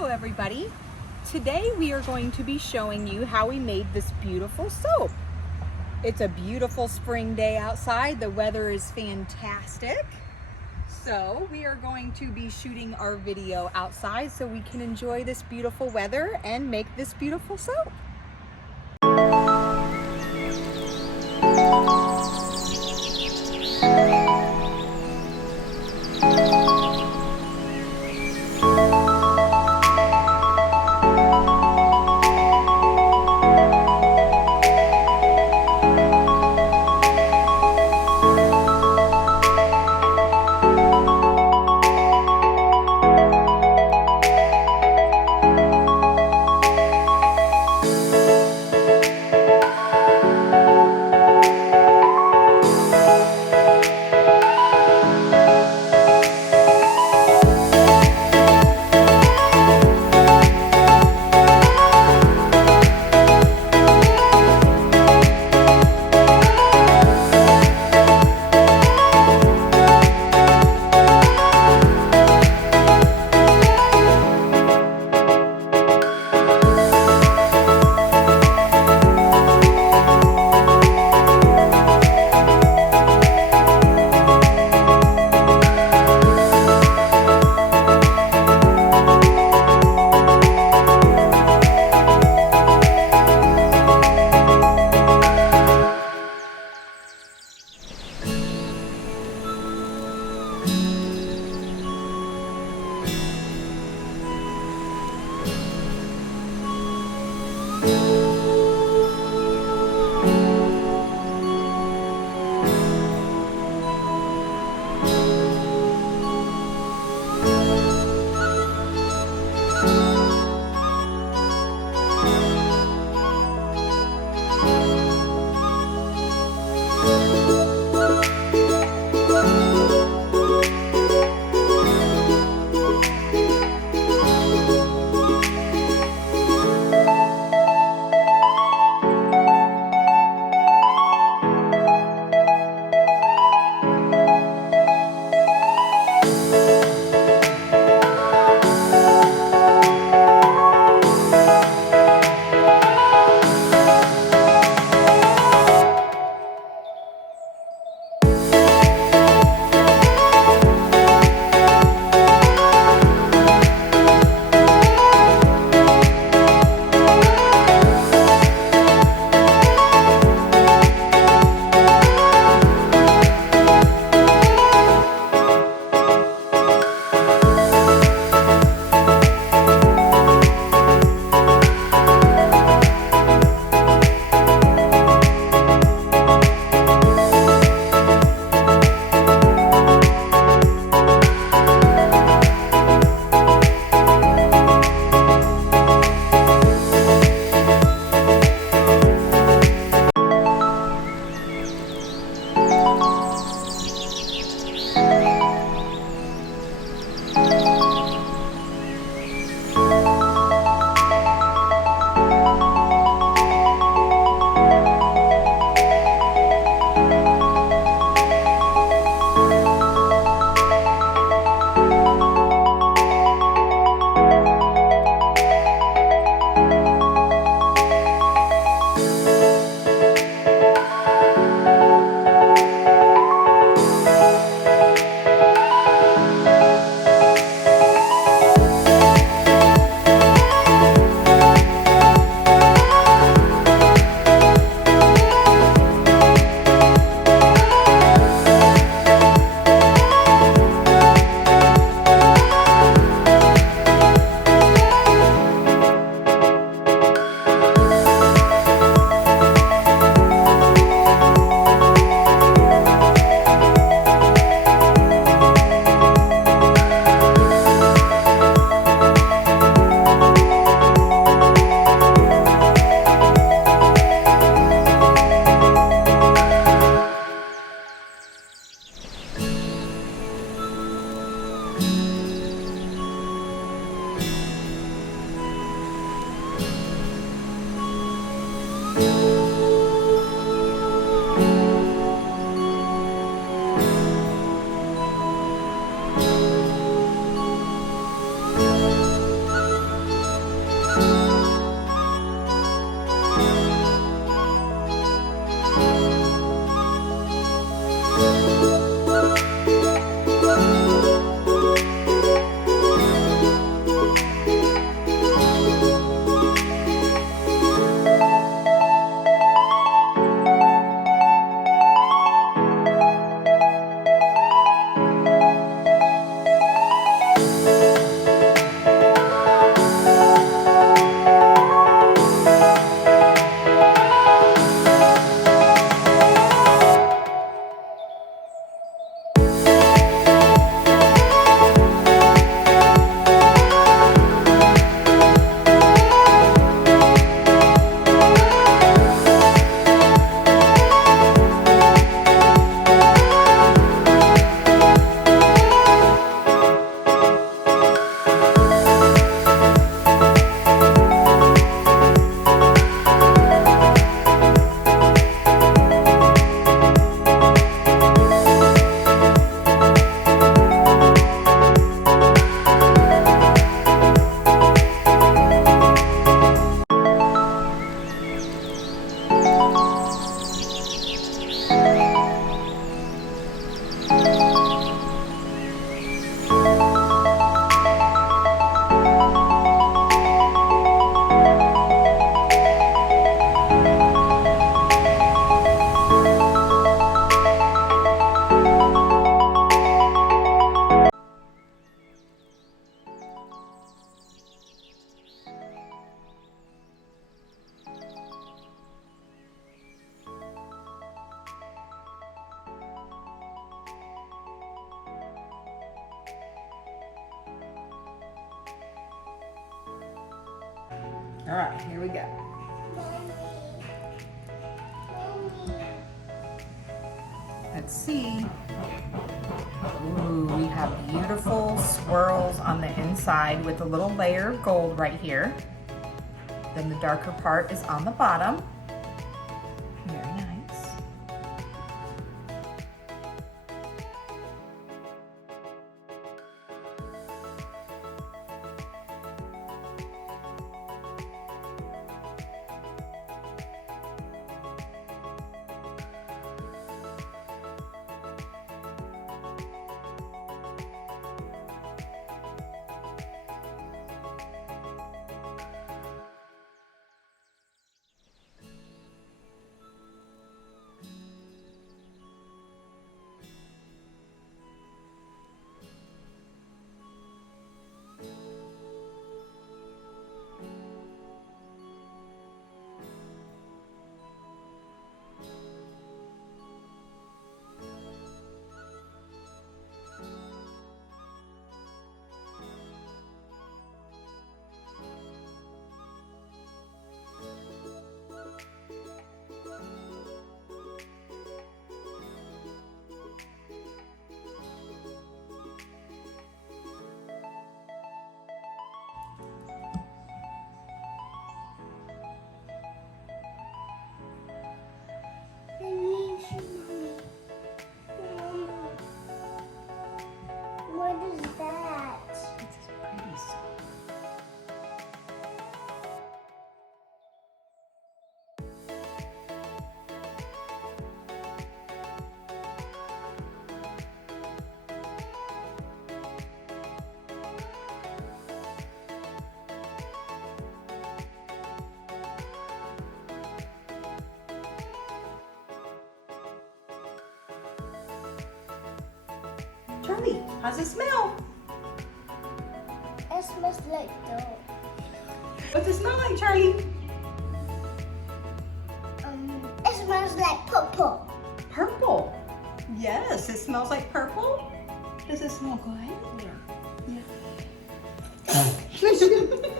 Hello everybody. Today we are going to be showing you how we made this beautiful soap. It's a beautiful spring day outside. The weather is fantastic. So we are going to be shooting our video outside so we can enjoy this beautiful weather and make this beautiful soap. All right, here we go. Let's see. Ooh, we have beautiful swirls on the inside with a little layer of gold right here. Then the darker part is on the bottom. Very nice. What is that? It's pretty soap. Charlie, how's it smell? It smells like dough. What's it smell like, Charlie? It smells like purple. Purple. Yes, it smells like purple. Does it smell good? Yeah.